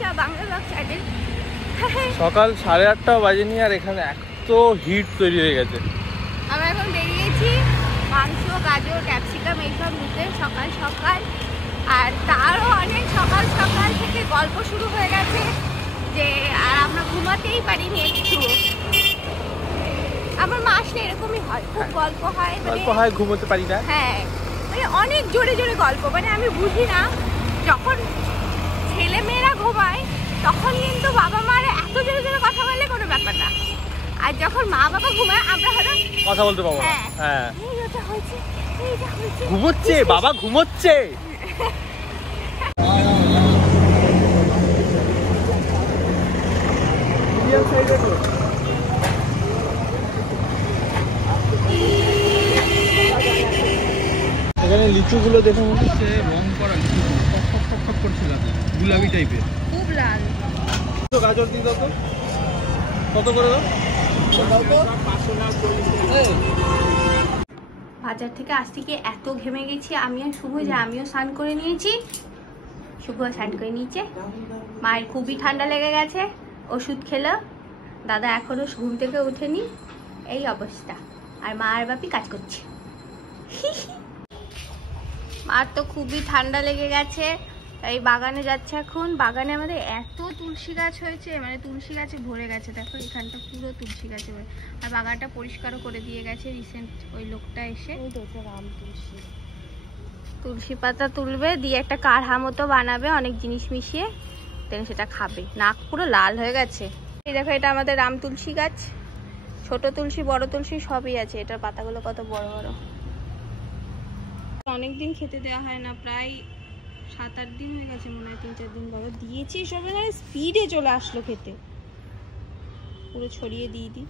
চা Bangla blog channel. সকাল 8:30 বাজেনি আর এখানে এত হিট তৈরি হয়ে গেছে। আমরা এখন বেরিয়েছি মাংস, গাজর, ক্যাপসিকাম এইসব নিতে সকাল সকাল। আর তারও অনেক সকাল সকাল থেকে গল্প শুরু হয়ে গেছে যে আর আমরা ঘুমাতেই পারিনি একটু। আমার মা আসলে এরকমই হয়, খুব গল্প হয়, ঘুমোতে পারি না। হ্যাঁ, মানে অনেক জোরে জোরে গল্প, মানে আমি বুঝি না যখন ছেলে মেয়েরা ঘুমায় তখন কিন্তু বাবা মারা এত জোরে জোরে কথা বললে কোনো ব্যাপার না, আর যখন মা বাবা ঘুমায় আমরা হলো কথা বলতে পারবো। হ্যাঁ, এইটা হয়েছে, এইটা হয়েছে, ঘুমোচ্ছে বাবা, ঘুমোচ্ছে। এখানে লিচুগুলো দেখে মনে হচ্ছে রং করা, করছিল গুলাবি টাইপের, খুব লাল। গাজর দিয়ে দাও তো, কত করে দাও? বাজার থেকে আসতে গিয়ে এত ঘেমে গেছি আমি আর শুভ, যে আমিও স্নান করে নিয়েছি, শুভ স্নান করে নিয়েছে। মায়ের খুবই ঠান্ডা লেগে গেছে, ওষুধ খেলো। দাদা এখনো ঘুম থেকে ওঠেনি, এই অবস্থা। আর মা আর বাপি কাজ করছে। মার তো খুবই ঠান্ডা লেগে গেছে, তাই বাগানে যাচ্ছে এখন। বাগানে আমাদের এত তুলসী গাছ হয়েছে, মানে তুলসী গাছে ভরে গেছে, দেখো এখানটা পুরো তুলসী গাছে ভরে। আর বাগানটা পরিষ্কারও করে দিয়ে গেছে রিসেন্ট ওই লোকটা এসে। তুলসী পাতা তুলবে, দিয়ে একটা কাঢ়া মতো বানাবে অনেক জিনিস মিশিয়ে, দেন সেটা খাবে। নাক পুরো লাল হয়ে গেছে। এই দেখো, এটা আমাদের রাম তুলসী গাছ, ছোট তুলসী বড় তুলসী সবই আছে। এটার পাতাগুলো কত বড় বড়। অনেকদিন খেতে দেওয়া হয় না, প্রায় 7-8 দিন হয়ে গেছে মনে হয়, 3-4 দিন বাবা দিয়েছি। সবাই না স্পিডে চলে আসলো খেতে, পুরো ছড়িয়ে দিয়ে দিই।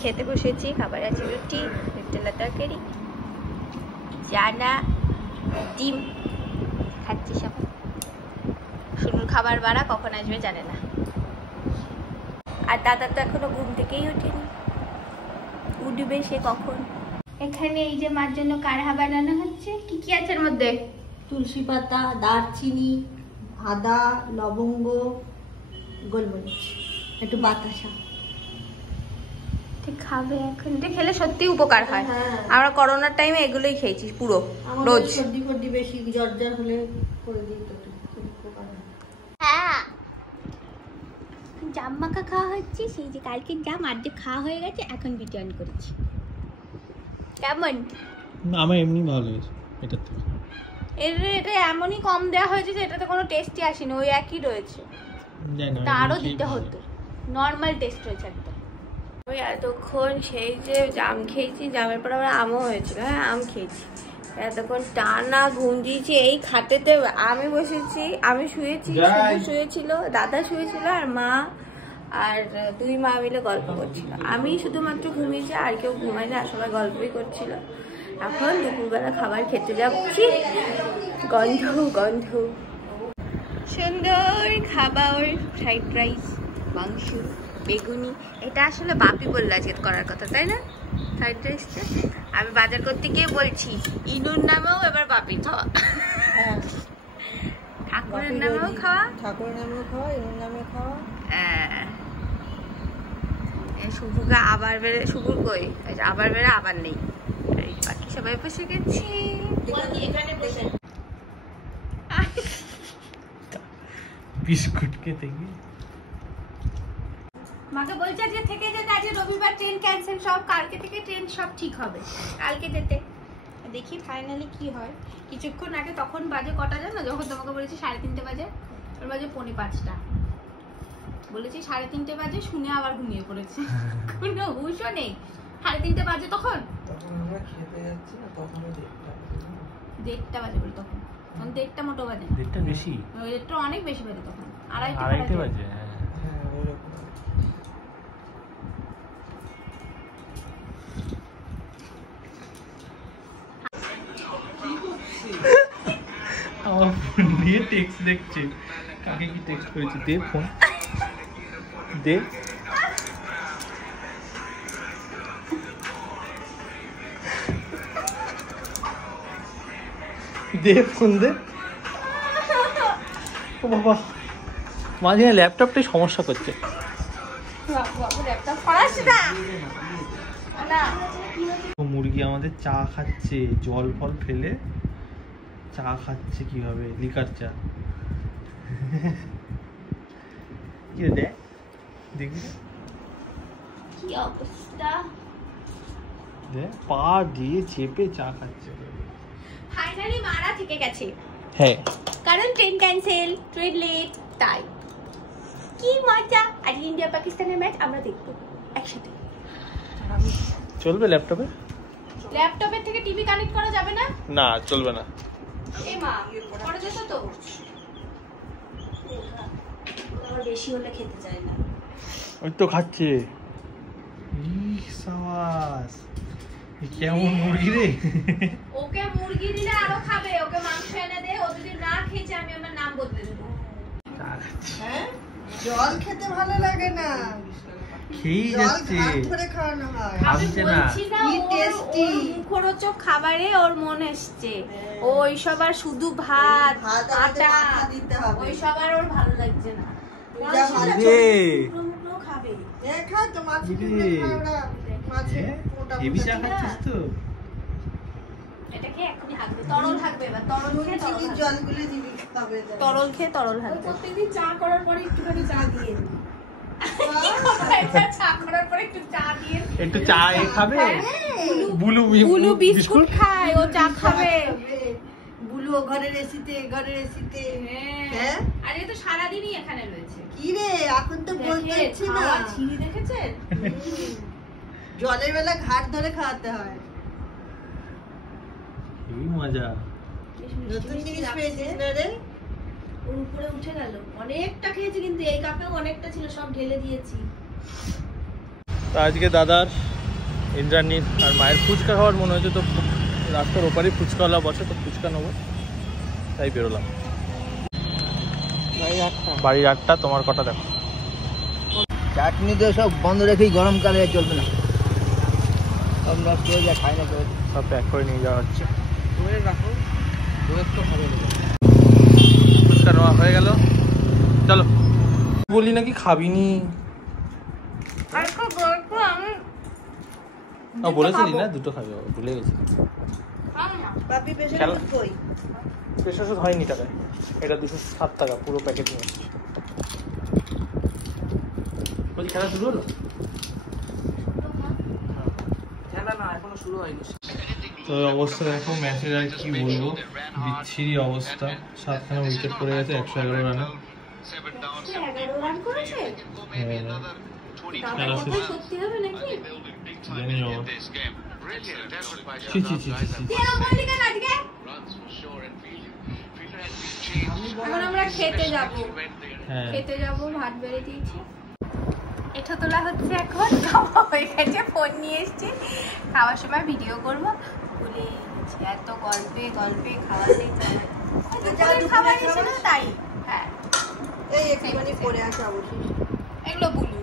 খেতে বসেছি, খাবার আছে রুটি, তেলা তরকারি, চানা, ডিম খাচ্ছি সব। শুনুন খাবার বাড়া কখন আসবে জানে না। আর দাদা তো এখনো ঘুম থেকেই ওঠেনি, উঠবে সে কখন। এখানে এই যে মার জন্য কাঢ়া বানানো হচ্ছে। কি কি আছে এর মধ্যে? তুলসী পাতা, দারচিনি, আদা, লবঙ্গ, গোলমরিচ, একটু বাতাসা। ঠিক খাবে এখন, এটা খেলে সত্যি উপকার হয়। আমরা করোনার টাইমে এগুলোই খেয়েছি পুরো রোজ। সর্দি ফর্দি বেশি জ্বর জ্বর হলে করে দিই তো। হ্যাঁ, জাম মাখা খাওয়া হচ্ছে, সেই যে কালকে জাম আর যে খাওয়া হয়ে গেছে, এখন ভিডিও অন করেছি। কেমন? আমার এমনি ভালো লেগেছে এটার থেকে। এটা এমনই কম দেওয়া হয়েছে যে এটাতে কোনো টেস্টই আসেনি, ওই একই রয়েছে। আরও দিতে হতো, নর্মাল টেস্ট রয়েছে একদম। ওই এতক্ষণ সেই যে জাম খেয়েছি, জামের পর আবার আমও হয়েছিল। হ্যাঁ, আম খেয়েছি। এতক্ষণ টানা ঘুম দিয়েছি এই খাটেতে। আমি বসেছি, আমি শুয়েছি, শুধু শুয়েছিল, দাদা শুয়েছিল, আর মা আর 2 মা মিলে গল্প করছিল। আমি শুধুমাত্র ঘুমিয়েছি, আর কেউ ঘুমায় না, সবাই গল্পই করছিল। এখন দুপুরবেলা খাবার খেতে যাচ্ছি, গন্ধ গন্ধ সুন্দর খাবার, ফ্রাইড রাইস, মাংস, বেগুনি। এটা আসলে বাপি বললো আজকে করার কথা, তাই না? ফ্রাইড রাইসটা আমি বাজার করতে গিয়ে বলছি, ইনুর নামেও এবার বাপি খাওয়া, ঠাকুরের নামেও খাওয়া, ঠাকুরের নামেও খাওয়া, ইনুর নামেও খাওয়া। শুভুকে আবার বেড়ে, শুভুর কই আবার বেড়ে আবার নেই, বাকি সবাই বসে গেছি। বিস্কুট খেতে গিয়ে মাকে বলছে আজকে থেকে যেতে, আজকে রবিবার ট্রেন ক্যান্সেল সব, কালকে থেকে ট্রেন সব ঠিক হবে, কালকে যেতে। দেখি ফাইনালি কি হয়। কিছুক্ষণ আগে তখন বাজে কটা জানো, যখন তোমাকে বলেছি 3:30 বাজে, ওর বাজে 4:45। বলেছি 3:30 বাজে, শুনে আবার ঘুমিয়ে পড়েছে, কোনো হুঁশও নেই। 3:30 বাজে তখন আমরা খেতে যাচ্ছি না, তখন 1:30 বাজে বলে, তখন 1:30 মোটো বাজে, 1:30 বেশি, 1:30 অনেক বেশি বাজে, তখন 2:30 বাজে। আমার ফোন দিয়ে টেক্সট দেখছে, কাকে কি টেক্সট করেছে, দে ফোন দে। দে ফোন দে। ও বাবা, মাঝে ল্যাপটপটাই সমস্যা করছে। মুরগি আমাদের চা খাচ্ছে, জল ফল ফেলে চা খাচ্ছে কিভাবে, লিকার চা। কি দেখ দেখি কি অবস্থা, পা দিয়ে চেপে চা খাচ্ছে। ফাইনালি মারা থেকে গেছে। হ্যাঁ, কারণ ট্রেন ক্যান্সেল, ট্রেন লেট, তাই কি মজা। আর ইন্ডিয়া পাকিস্তানের ম্যাচ আমরা দেখবো একসাথে। চলবে ল্যাপটপে? ল্যাপটপের থেকে টিভি কানেক্ট করা যাবে না? না, চলবে না। এই মা করা যেত তো। বেশি হলে খেতে চাই না। ওই তো খাচ্ছে। কেমন মুরগি রে? ওকে মুরগি দিলে আরো খাবে, ওকে মাংস এনে দে, ও যদি না খেয়েছে আমি আমার নাম বদলে দেবো। হ্যাঁ, জল খেতে ভালো লাগে না, খেয়ে যাচ্ছে, ধরে খাওয়ানো হয়। খাচ্ছে না। কি টেস্টি মুখরোচক খাবারে ওর মন এসছে। ওই সব আর শুধু ভাত আটা দিতে হবে, ওই সব আর ওর ভালো লাগছে না। খাবে দেখা তো মাছ মাছে হেভি চা খাচ্ছিস তো। এটাকে এখনই হাঁকবে, তরল হাঁকবে। এবার তরল খেয়ে জলগুলো দিবি খাবে, তরল খেয়ে তরল হাঁকবে। প্রত্যেকদিন চা করার পরে একটুখানি চা দিয়ে চা করার পরে একটু চা দিয়ে একটু চা খাবে। বুলু বিস্কুট খায়, ও চা খাবে। বুলু ঘরের এসিতে হ্যাঁ। আর এই তো সারাদিনই এখানে রয়েছে। কি রে, এখন তো বলতে পারছি না। ছিঁড়ি দেখেছেন? জলের বেলা ঘাট ধরে খাওয়াতে হয়। হেভি মজা। নতুন জিনিস পেয়েছিস না রে? ওর উপরে উঠে গেল। অনেকটা খেয়েছি, কিন্তু এই কাপেও অনেকটা ছিল, সব ঢেলে দিয়েছি। তো আজকে দাদার, ইন্দ্রাণীর আর মায়ের ফুচকা খাওয়ার মনে হয়েছে, তো রাস্তার ওপারেই ফুচকাওয়ালা বসে, তো ফুচকা নেবো, তাই বেরোলাম। বাড়ির 8টা, তোমার কটা দেখো? চাটনি তো সব বন্ধ রেখেই গরমকালে চলবে না, সব নষ্ট হয়ে যায়, খাই না করে সব প্যাক করে নিয়ে যাওয়া হচ্ছে। রাখো, তো খাবে না। ফুচকা নেওয়া হয়ে গেল, চলো। বলি নাকি খাবিনি? বলেছিলি না দুটো খাবি, ভুলে গেছি। বাপি পেছনে খেলা- কই? প্রেশার ওষুধ হয়নি টাকায়, এটা 207 টাকা পুরো প্যাকেট নিয়ে এসছি। বলছি খেলা শুরু হলো? খেলা না এখনো শুরু হয়নি। তো অবস্থা দেখো, ম্যাচের আর কি বলবো, বিচ্ছিরি অবস্থা। 7খানা উইকেট পড়ে গেছে 111 রানে। 11 রান করেছে? খেলা শেষ। সত্যি হবে নাকি? জানি না। ছি ছি ছি ছি ছি। কেন বললি কেন আজকে? এখন আমরা খেতে যাব। হ্যাঁ, খেতে যাব, ভাত বেড়ে দিয়েছি। এটা তোলা হচ্ছে এখন, খাওয়া হয়ে গেছে, ফোন নিয়ে এসেছি, খাওয়ার সময় ভিডিও করবো, ভুলে গেছি। এত গল্পে খাওয়াতেই খাবার এসে না, তাই। হ্যাঁ, এই একটুখানি পরে আসা অবশ্যই। এগুলো বুলু।